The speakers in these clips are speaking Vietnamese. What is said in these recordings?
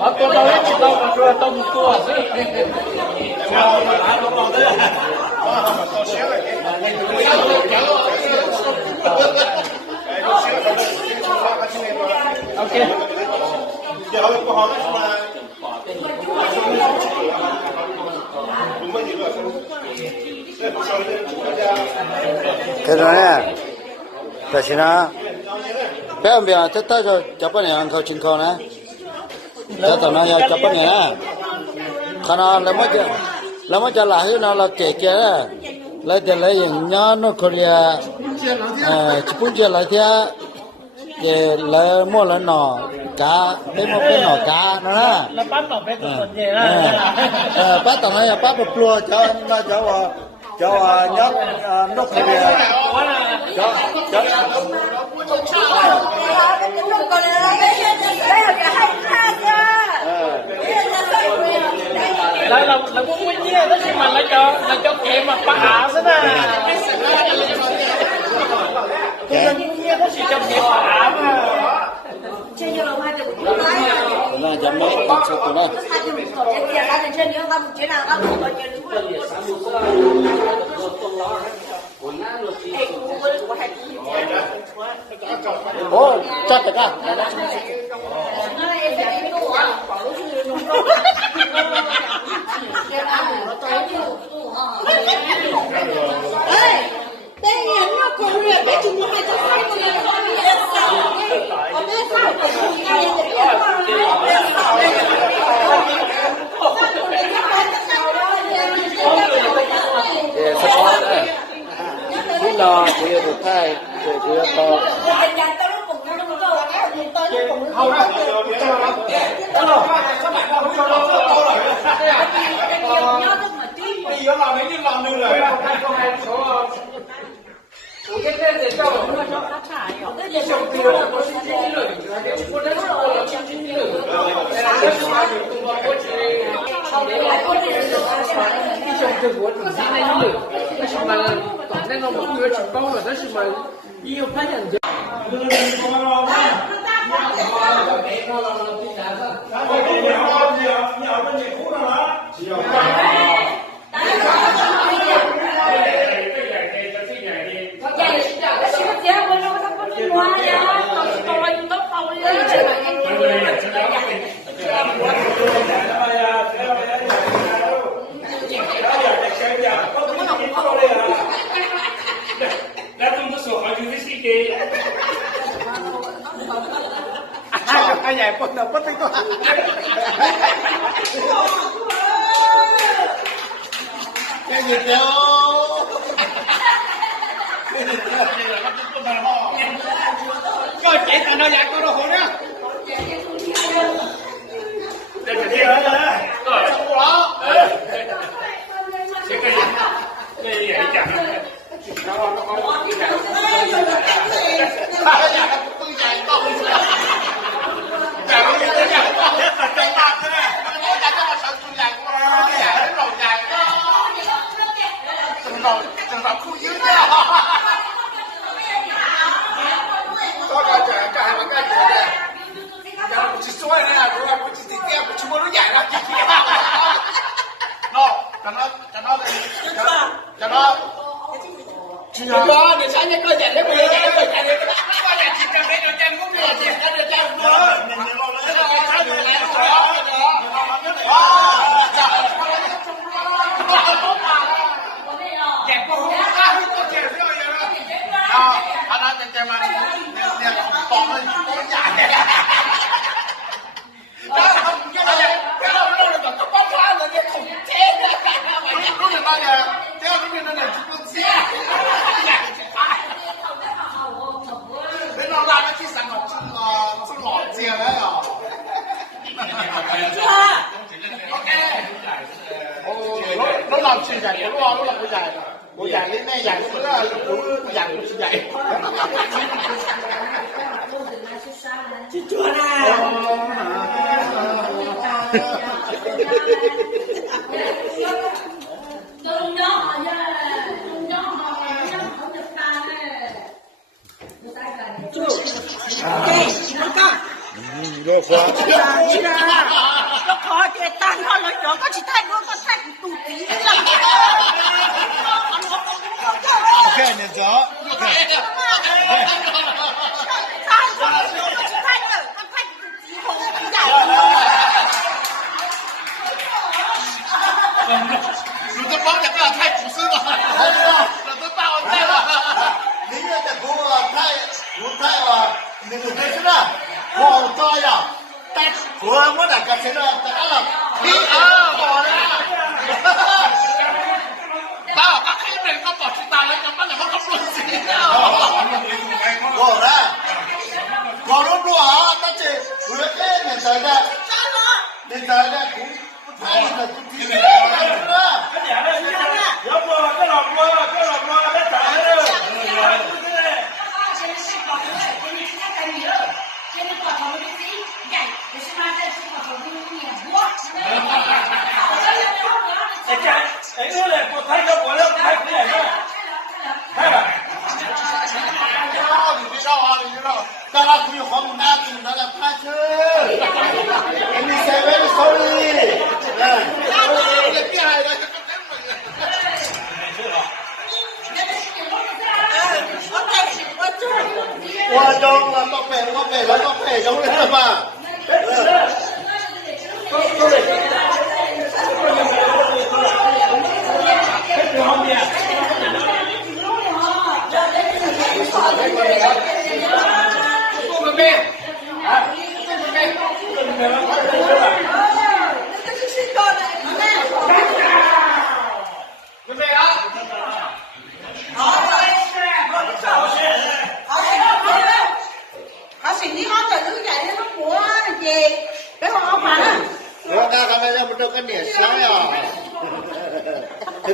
好，多到一起到我说到你多少岁？OK。不好的是吗？cái đó nè, tại sao nó bé ông bé tất tất cho bác nhàเขาchín con nè, cho tao nói cho bác nhà, khả năng là mới cho lại nó là kẹt kia lấy tiền lấy những nhớ nó Korea, chỉ muốn chơi lại thế, để lấy mua lấy nọ cá, lấy một cái nọ cá nó nè, là bắt nọ bé tụi mình về đó, bắt tao nói là bắt một lúa cho nhóc nó Korea, cho là muốn nguyên nhiên đó chứ mà là cho kẻ mà phá thế nè, tôi là nguyên nhiên đó chỉ cho kẻ phá mà. Là chấm mấy con số của nó. Ồ, chắc rồi cả. Đây là nó còn luyện cái chúng nó hay cho sai một lần nó bị sao ở bên sau của chúng ta để biết Khi nào thì được thay thì to. Bây giờ làm mấy cái làm được rồi. Cái tên để cho nó cho phát thải. Cái trồng tiêu là có sinh lý rồi. Có đất là sinh lý rồi. Cái trồng tiêu của mình sinh lý rồi. Nhưng mà toàn nên nó một người trồng bao là nó chỉ mà yêu phát hiện được. Ai nhảy quần đầu bất tích quá. Cái gì kêu? Coi chạy tao nó dạy con đồ hồn nhá. Đây là gì đó? Rồi. Quá. Cái gì? Cái gì vậy chả? Nó có cái này. Tôi chạy con. Chả có gì thế nhỉ? Chạy tao thế này. Nó chạy cho mà sợ tôi chạy qua. Chạy rồi chạy. Đừng vào khu dưới nha. Có cái chạy mà cái chạy này. Giờ mình chỉ xoay này là rồi mình chỉ tiếp mà chúng nó nhảy ra kìa. Nó, cho nó. Chưa có, để sáng nhất coi chạy đấy, bây giờ chạy đấy, chạy đấy. Có chạy chỉ cần đấy, chạy cũng được, chạy được chạy được. Chạy cũng không có hết có chạy rồi đó. Anh nói chạy mà còn lên cũng chạy. Đó không như vậy. Cái đó là có bóng phá rồi cái khủng chết. Lúc này bao giờ, cái đó là chúng tôi xe. cái dạng của nó là đủ dạng của vậy chị chua nè Được quá. nó khó thì tan thôi nó nhỏ có chỉ thay nó có thay tụt tí là Ok, nhận rõ. Ok. tan thôi nó chỉ thay nữa nó thay tụt tí không giải你这包两个太朴实了，这都大完蛋了。你那个不太啊，那个是呢，好大呀！但我那个是呢，大了，你好了。大，他开门个保持大了，干嘛两个都不行好了，好了不啊？但是我这年代的，年代的不太那个不听的。大家可以黄大组那个拍车，你谁为了手里？我中了，我背中了吧？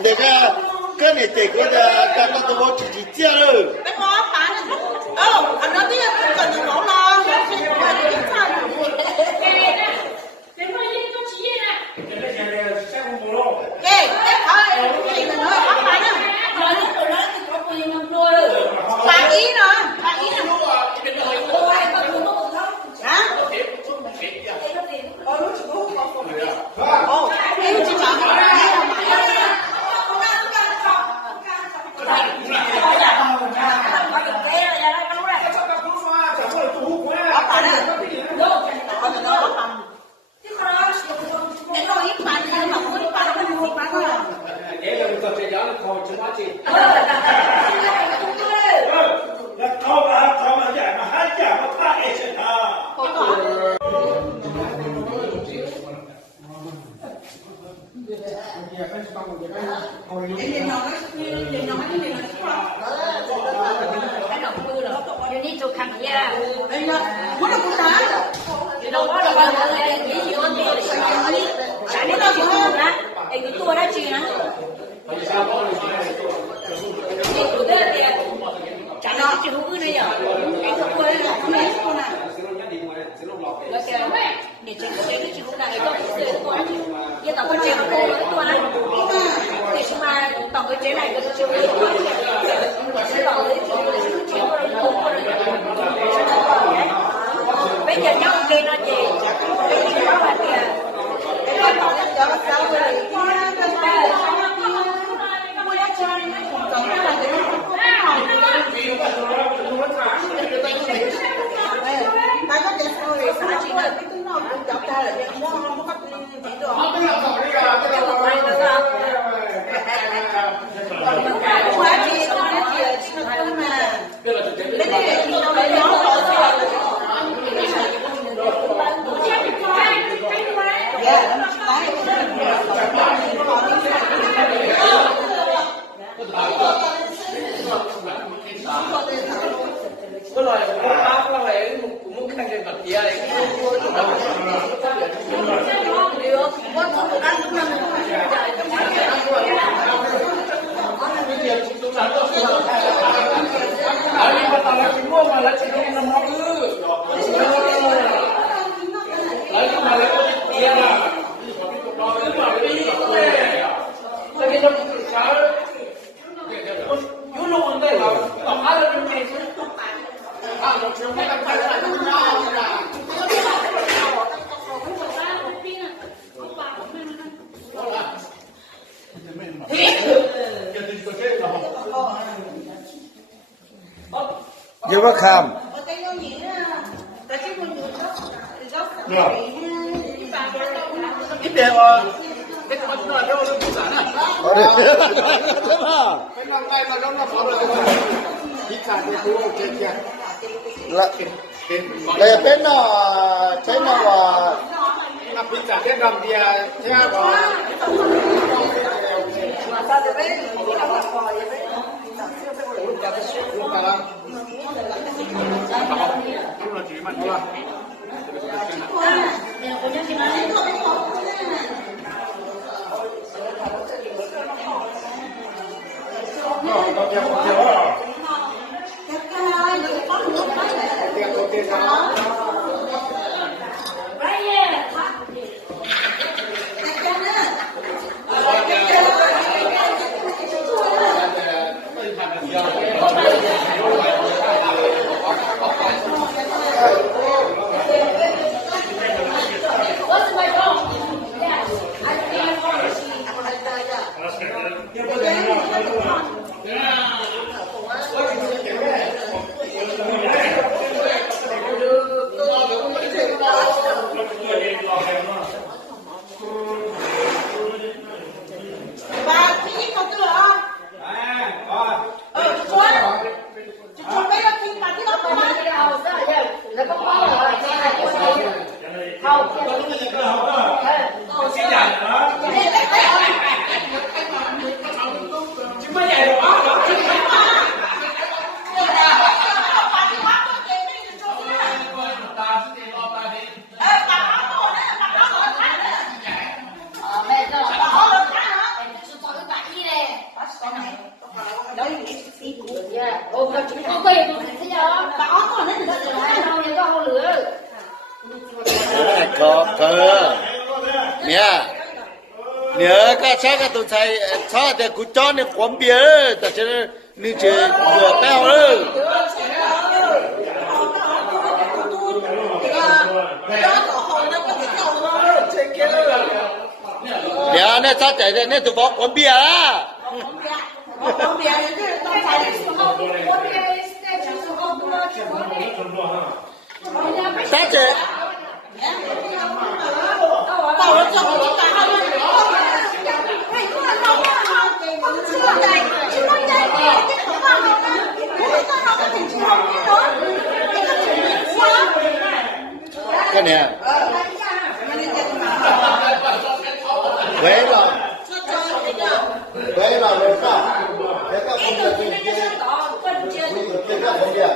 这个跟你这个的，刚刚都我自己接了。cái món bán anh nói tiếng không cần nhiều mẫu lo nó sẽ qua những cái cái thôi thì mình nói bán bán á bán ý rồi bán ý rồi hả ồ em chỉ bảo bây giờ nhau kia nó gì bây giờ nó là kìa cái con bỏ ra cho sao rồi ta có thể rồi sao chỉ là cái nó cũng chọc ra là nó không có chỉ được quá gì 아니 맞다 김모 말라 지금 나 먹으 라이브 말라 이야 저기 좀 잘 요로 온데 알아 좀 해. 아, 지금 내가 빨리 Như bác Kham. Ít tiền rồi. Cái con chúng ta đâu nó cũng giả này. Cái năm tay mà nó phá rồi. Ít cả cái thứ chết kìa. Là bên nó là nó bị cả cái gầm bia thế rồi. Nhớ các cháu các tụi thầy cho để cụ cho nên quán bia tại cho nên mình chỉ vừa béo nữa nhà này sao chạy đây này tụi bóc quán bia á sao chạy cái này vậy là được không? Thế các công việc gì kia? Thế các công việc?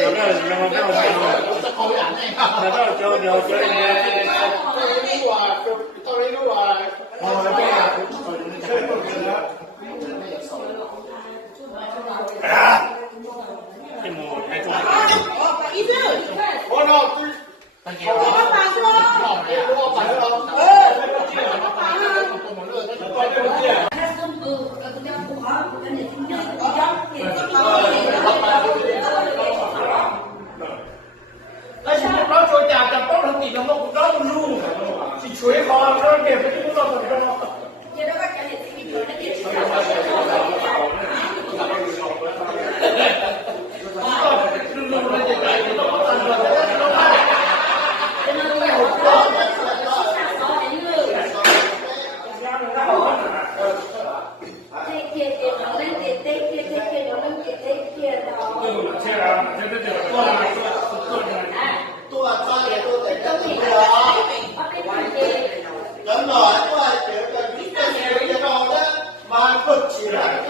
Điều đó là cho ý chứ Ủa nó tôi có bắt bà chưa Ủa bà nữa không? Đấy chứ nó trôi chả chả tốt hơn thì nó cũng đó luôn chỉ chuối khó nó đẹp cái chúng nó thật đó Đúng rồi, đúng rồi, kiểu đó mà cực chỉ là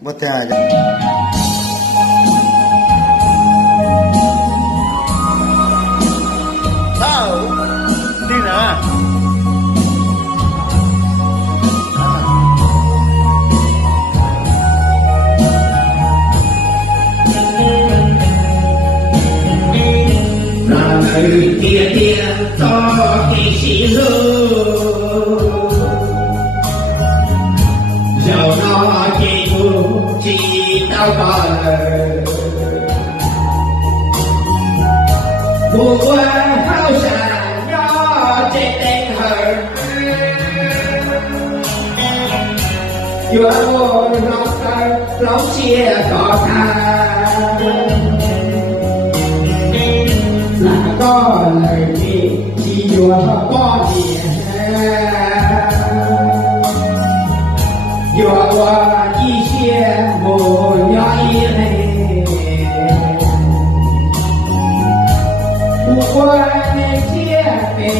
Mất thế sao đi nè người kia kia cho kỳ sĩ lưu dầu nó chỉ thu chỉ đau bờ mùa qua hao xà gió trên tên hờ vừa ôn nó tay lóng chia cỏ tha là có lời gì chỉ vừa có gì vừa qua chi chia một nhỏ này qua này chia về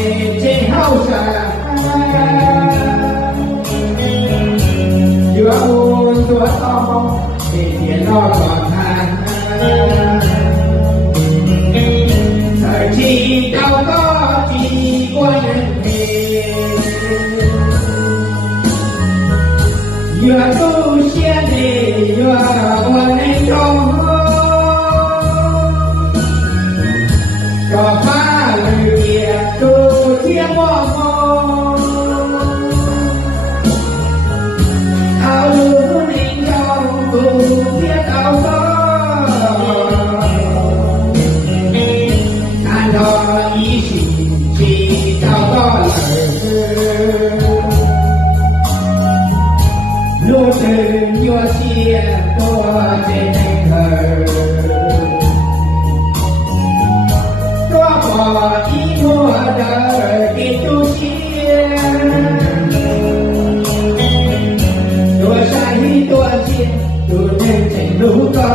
trên hậu sa vừa ôn vừa to để tiền nó còn hàng thời chỉ đâu có chỉ qua nhân vừa tu sen đi vừa qua này trong có phá lời kia tu thiên mong áo lưu ninh trong tu thiên áo đó ý chỉ cao có lời lưu từ nhua xia tua trên thành hờ tua bỏ ý mua đời kỳ tu xia tua sai tua xia tu nên thành lưu có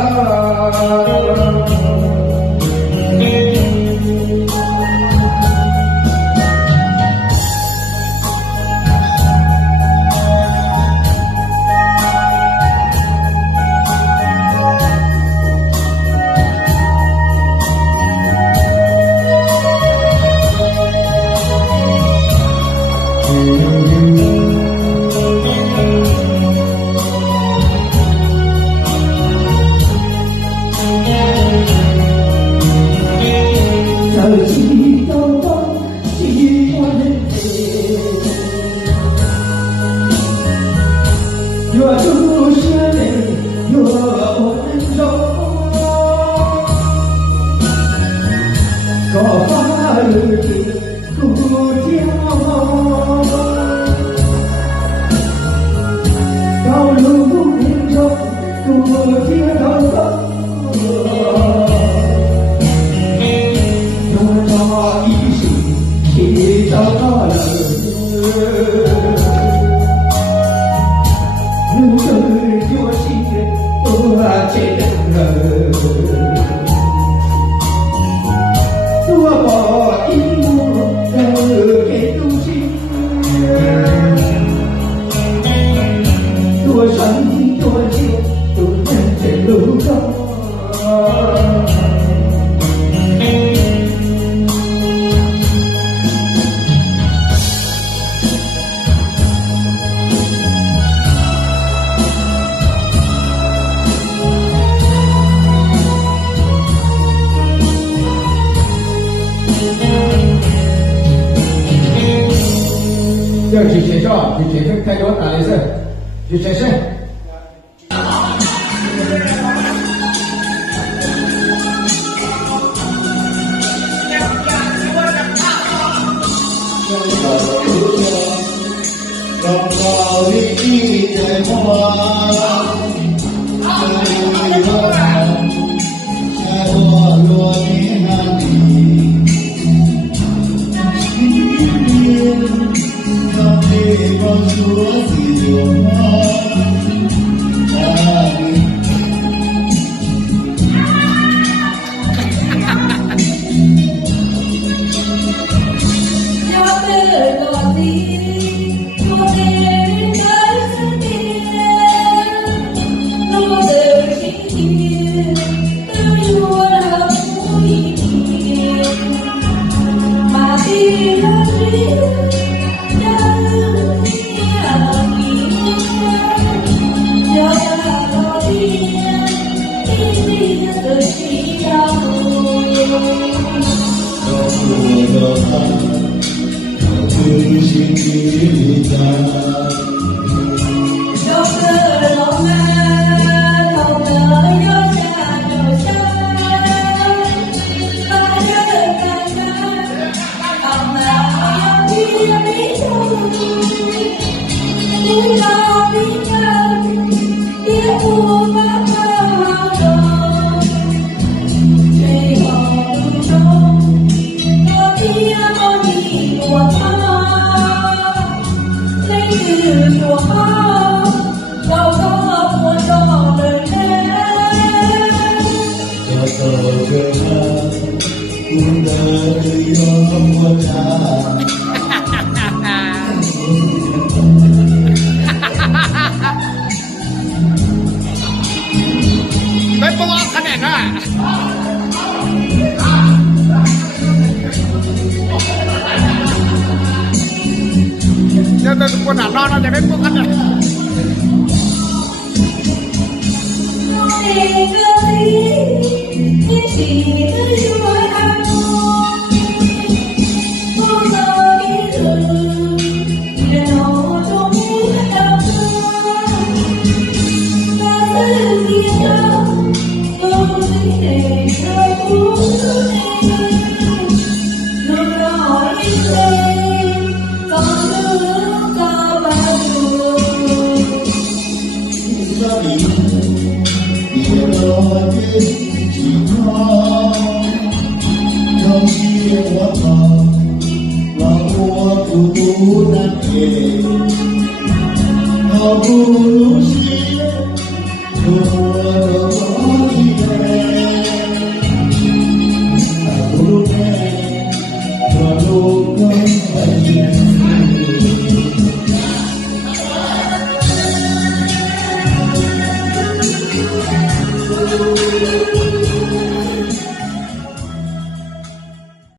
要举学校，举学生开多打雷声，举学生。Hãy subscribe cho kênh Ghiền Mì Gõ để không bỏ lỡ ไม่ปลอกขนาดน่ะเดี๋ยวคนหนานอนจะไม่ปลอกขนาดOh,